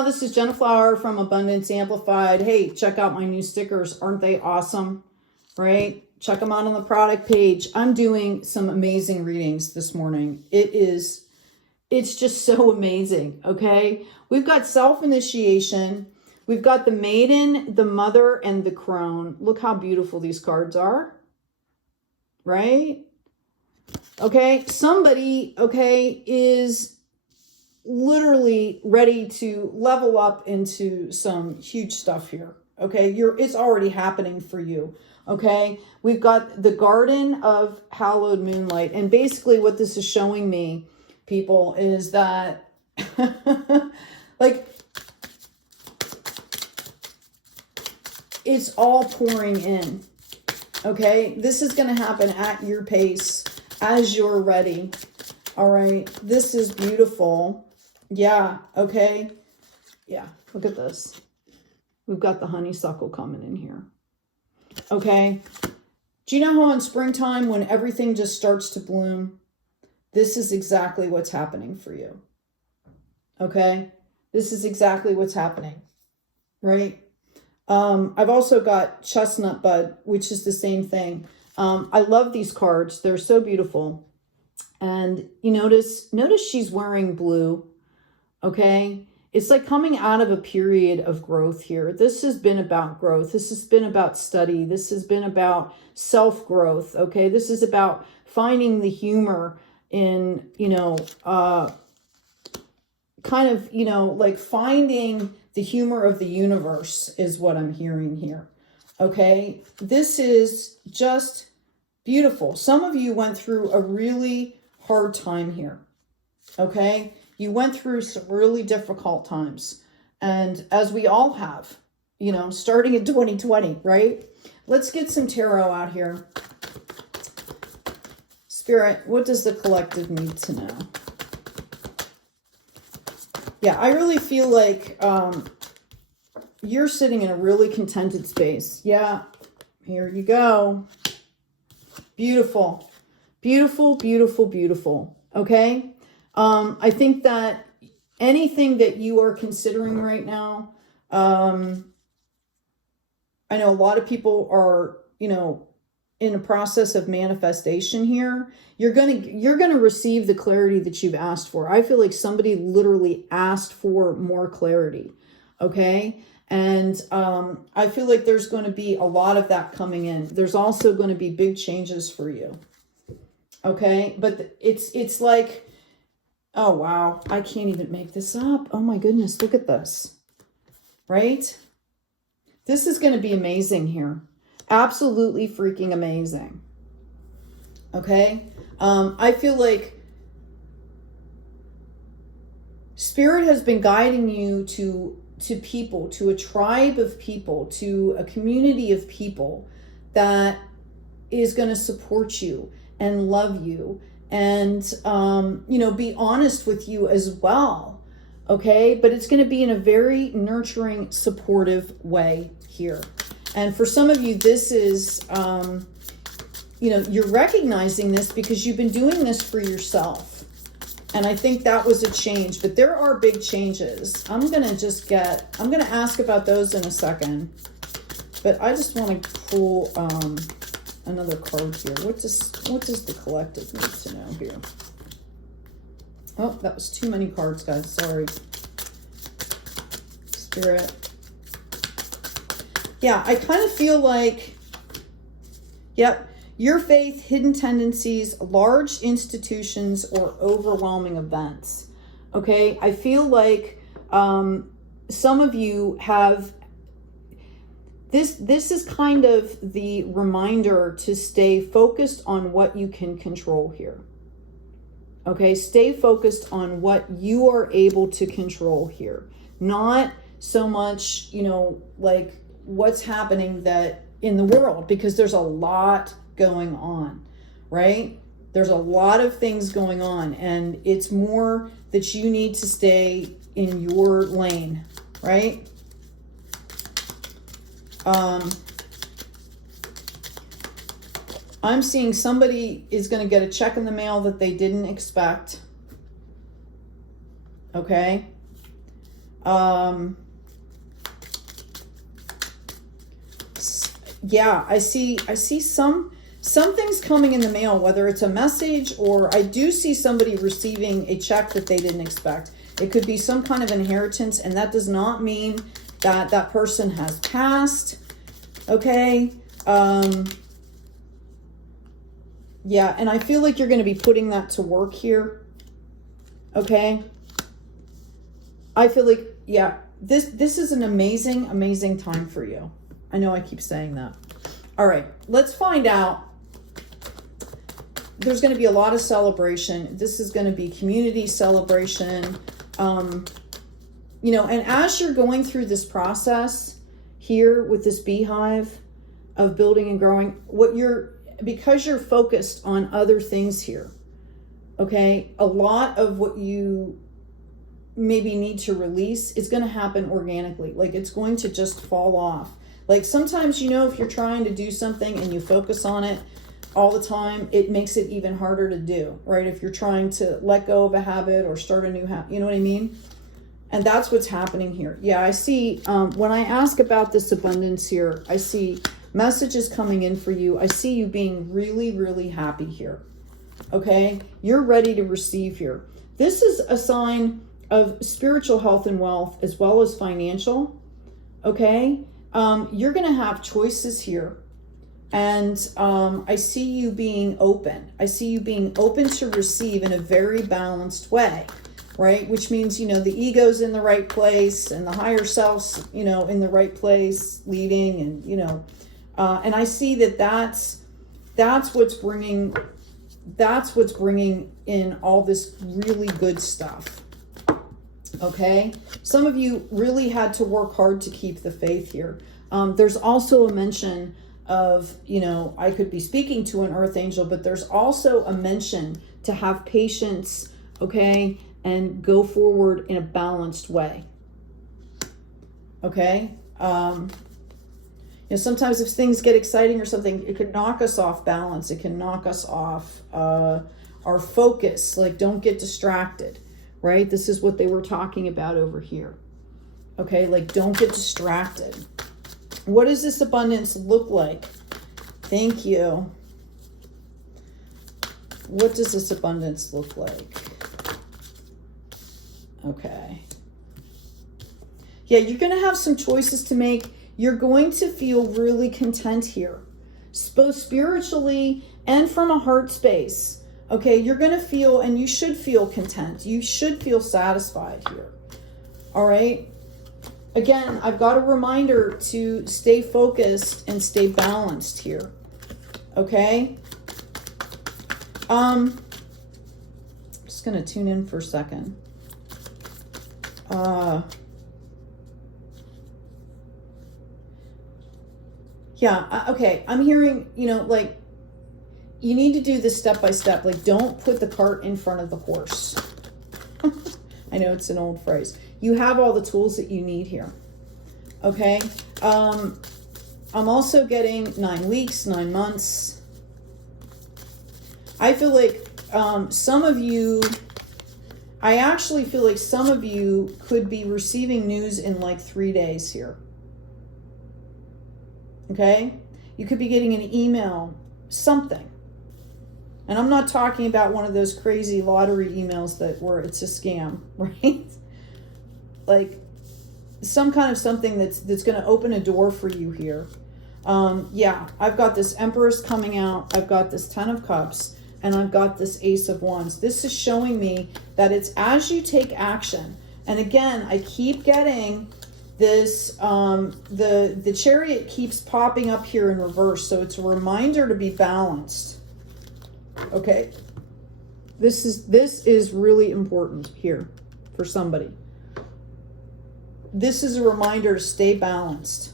now, this is Jenna Flower from Abundance Amplified. Hey, check out my new stickers. Aren't they awesome? Right? Check them out on the product page. I'm doing some amazing readings this morning. It's just so amazing, okay? We've got self-initiation. We've got the maiden, the mother, and the crone. Look how beautiful these cards are, right? Okay, somebody, okay, is literally ready to level up into some huge stuff here. Okay, it's already happening for you. Okay, we've got the garden of hallowed moonlight, and basically what this is showing me, people, is that like it's all pouring in. Okay, this is going to happen at your pace as you're ready. All right, this is beautiful. Yeah, okay. Yeah, look at this. We've got the honeysuckle coming in here. Okay. Do you know how in springtime when everything just starts to bloom? This is exactly what's happening for you. Okay? This is exactly what's happening. Right? I've also got chestnut bud, which is the same thing. I love these cards. They're so beautiful. And you notice she's wearing blue. Okay, it's like coming out of a period of growth here. This has been about growth. This has been about study. This has been about self-growth. Okay, this is about finding the humor in, kind of, like finding the humor of the universe is what I'm hearing here. Okay, this is just beautiful. Some of you went through a really hard time here. Okay, you went through some really difficult times, and as we all have, starting in 2020, right? Let's get some tarot out here. Spirit, what does the collective need to know? Yeah, I really feel like you're sitting in a really contented space. Yeah, here you go. Beautiful, beautiful, beautiful, beautiful. Okay. I think that anything that you are considering right now, I know a lot of people are, in a process of manifestation here. You're going to receive the clarity that you've asked for. I feel like somebody literally asked for more clarity. Okay. And I feel like there's going to be a lot of that coming in. There's also going to be big changes for you. Okay. But it's like, oh, wow. I can't even make this up. Oh my goodness. Look at this. Right? This is going to be amazing here. Absolutely freaking amazing. Okay. I feel like Spirit has been guiding you to people, to a tribe of people, to a community of people that is going to support you and love you and, be honest with you as well. Okay. But it's going to be in a very nurturing, supportive way here. And for some of you, this is, you're recognizing this because you've been doing this for yourself. And I think that was a change, but there are big changes. I'm going to ask about those in a second, but I just want to pull another card here. What does the collective need to know here? Oh, that was too many cards, guys. Sorry. Spirit. Yeah, I kind of feel like, yep, your faith, hidden tendencies, large institutions, or overwhelming events. Okay, I feel like some of you have, this is kind of the reminder to stay focused on what you can control here. Okay, stay focused on what you are able to control here. Not so much, like what's happening that in the world, because there's a lot going on, right? There's a lot of things going on, and it's more that you need to stay in your lane, right? I'm seeing somebody is going to get a check in the mail that they didn't expect. Okay. Yeah, I see something's coming in the mail, whether it's a message or I do see somebody receiving a check that they didn't expect. It could be some kind of inheritance, and that does not mean that that person has passed. Okay. Yeah, and I feel like you're going to be putting that to work here. Okay. I feel like, yeah, this is an amazing, amazing time for you. I know I keep saying that. All right, let's find out. There's going to be a lot of celebration. This is going to be community celebration. You know, and as you're going through this process here with this beehive of building and growing, because you're focused on other things here, okay, a lot of what you maybe need to release is going to happen organically. Like it's going to just fall off. Like sometimes, you know, if you're trying to do something and you focus on it all the time, it makes it even harder to do, right? If you're trying to let go of a habit or start a new habit, you know what I mean? And that's what's happening here. Yeah, I see, when I ask about this abundance here, I see messages coming in for you. I see you being really, really happy here. Okay? You're ready to receive here. This is a sign of spiritual health and wealth as well as financial. Okay? You're going to have choices here. And I see you being open. I see you being open to receive in a very balanced way, right? Which means, you know, the ego's in the right place and the higher self's, you know, in the right place, leading, and, you know, and I see that's what's bringing in all this really good stuff. Okay. Some of you really had to work hard to keep the faith here. There's also a mention of, you know, I could be speaking to an earth angel, but there's also a mention to have patience, okay, and go forward in a balanced way. Okay. You know, sometimes if things get exciting or something, it can knock us off balance. It can knock us off our focus. Like, don't get distracted, right? This is what they were talking about over here. Okay, like, don't get distracted. What does this abundance look like? Thank you. What does this abundance look like? Okay. Yeah, you're going to have some choices to make. You're going to feel really content here, both spiritually and from a heart space. Okay, you're going to feel, and you should feel content. You should feel satisfied here. All right. Again, I've got a reminder to stay focused and stay balanced here. Okay. I'm just going to tune in for a second. Yeah, okay. I'm hearing, you know, like, you need to do this step by step. Like, don't put the cart in front of the horse. I know it's an old phrase. You have all the tools that you need here. Okay. I'm also getting 9 weeks, 9 months. I feel like some of you, I actually feel like some of you could be receiving news in like 3 days here. Okay. You could be getting an email, something. And I'm not talking about one of those crazy lottery emails where it's a scam, right? Like some kind of something that's going to open a door for you here. Yeah, I've got this Empress coming out. I've got this 10 of Cups, and I've got this Ace of Wands. This is showing me that it's as you take action. And again, I keep getting this, the Chariot keeps popping up here in reverse. So it's a reminder to be balanced. Okay. This is really important here for somebody. This is a reminder to stay balanced.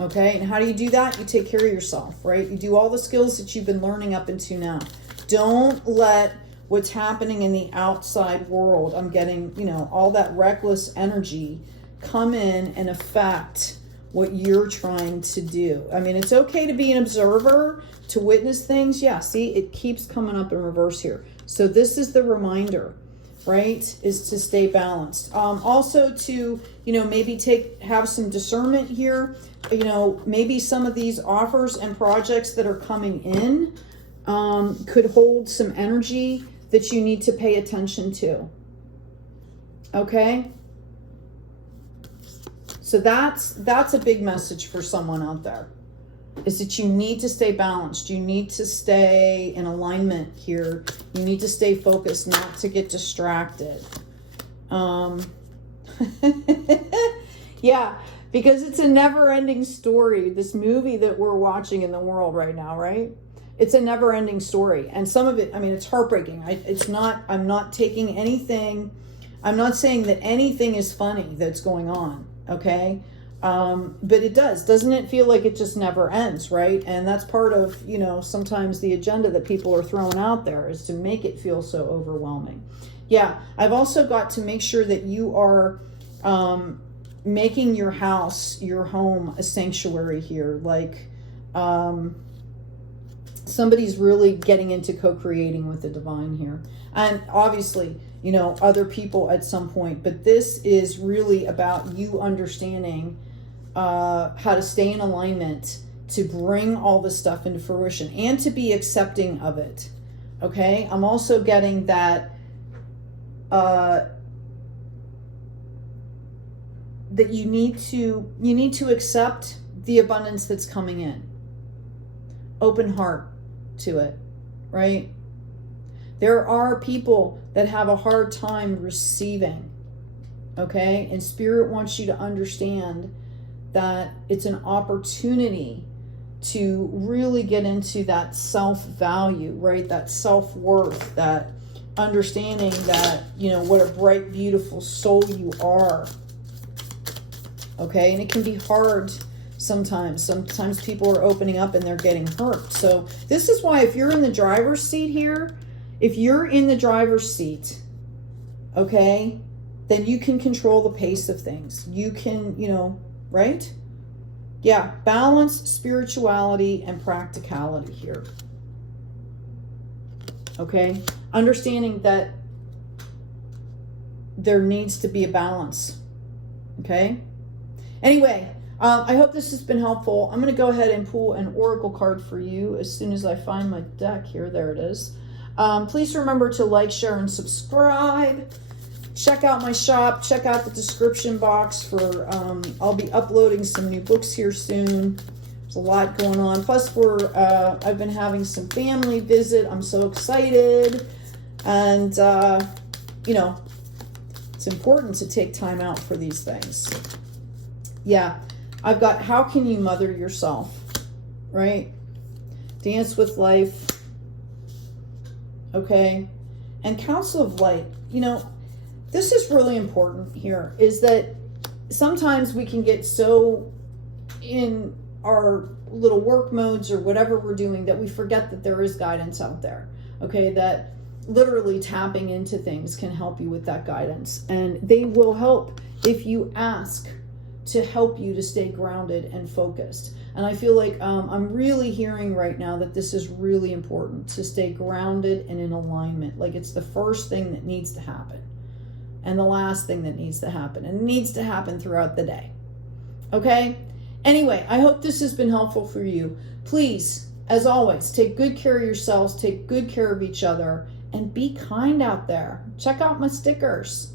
Okay. And how do you do that? You take care of yourself, right? You do all the skills that you've been learning up until now. Don't let what's happening in the outside world, I'm getting, you know, all that reckless energy come in and affect what you're trying to do. I mean, it's okay to be an observer, to witness things. Yeah, see, it keeps coming up in reverse here. So this is the reminder. right, is to stay balanced. Also to, you know, maybe have some discernment here. You know, maybe some of these offers and projects that are coming in could hold some energy that you need to pay attention to. Okay? So that's a big message for someone out there, is that you need to stay balanced. You need to stay in alignment here. You need to stay focused, not to get distracted. Yeah, because it's a never-ending story, this movie that we're watching in the world right now, right? It's a never-ending story. And some of it, I mean, it's heartbreaking. I'm not taking anything, I'm not saying that anything is funny that's going on, okay? But it doesn't it feel like it just never ends, right? And that's part of, you know, sometimes the agenda that people are throwing out there is to make it feel so overwhelming. Yeah, I've also got to make sure that you are making your house, your home, a sanctuary here. Like somebody's really getting into co-creating with the divine here. And obviously, you know, other people at some point, but this is really about you understanding how to stay in alignment, to bring all this stuff into fruition, and to be accepting of it. Okay, I'm also getting that that you need to accept the abundance that's coming in. Open heart to it, right? There are people that have a hard time receiving, okay? And Spirit wants you to understand that it's an opportunity to really get into that self-value, right? That self-worth, that understanding that, you know, what a bright, beautiful soul you are, okay? And it can be hard sometimes. Sometimes people are opening up and they're getting hurt. So this is why if you're in the driver's seat here, if you're in the driver's seat, okay, then you can control the pace of things. You can, you know, right? Yeah, balance, spirituality, and practicality here. Okay? Understanding that there needs to be a balance. Okay? Anyway, I hope this has been helpful. I'm going to go ahead and pull an oracle card for you as soon as I find my deck here. There it is. Please remember to like, share, and subscribe. Check out my shop. Check out the description box for, I'll be uploading some new books here soon. There's a lot going on. Plus, I've been having some family visit. I'm so excited. And, you know, it's important to take time out for these things. Yeah, I've got how can you mother yourself, right? Dance with life. Okay. And Council of Light, you know, this is really important here, is that sometimes we can get so in our little work modes or whatever we're doing that we forget that there is guidance out there. Okay, that literally tapping into things can help you with that guidance. And they will help if you ask to help you to stay grounded and focused. And I feel like I'm really hearing right now that this is really important, to stay grounded and in alignment. Like it's the first thing that needs to happen. And the last thing that needs to happen. And it needs to happen throughout the day. Okay? Anyway, I hope this has been helpful for you. Please, as always, take good care of yourselves. Take good care of each other. And be kind out there. Check out my stickers.